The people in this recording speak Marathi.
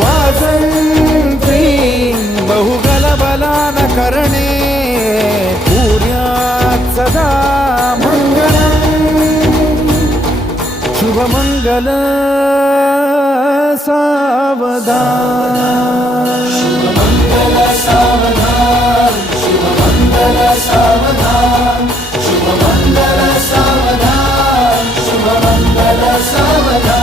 वाजंत्री बहुगलबलान करणे सदा मङ्गलम् शुभमङ्गल सावदा शुभमङ्गल सावदा शुभमङ्गल सावदा शुभमङ्गल सावदा शुभमङ्गल सावदा